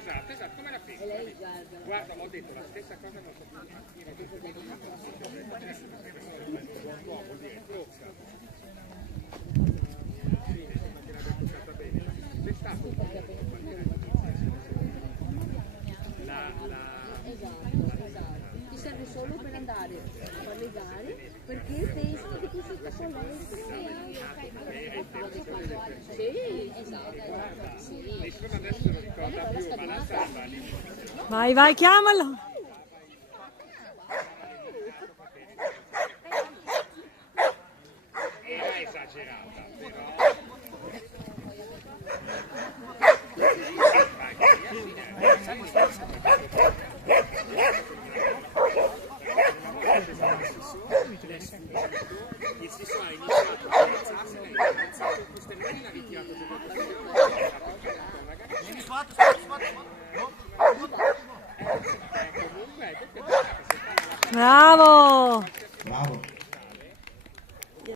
Esatto, esatto, come la pensa? E lei guarda. Guarda, ho detto la stessa cosa, non so più. Io ho detto che l'uomo dietro. Sì, insomma, che l'abbia toccata bene. C'è stato un po' Esatto. Ti serve solo per andare a fare le gare perché pensano che tu sia stato all'estero e sì, esatto. Sì. nessuno adesso lo ricorda più, ma la salva all'inizio. Vai, vai, chiamalo. Era esagerata, però. Il Sisso ha iniziato a alzarsene, ha alzato queste mani, l'ha ritirato giù dal Bravo. Bravo.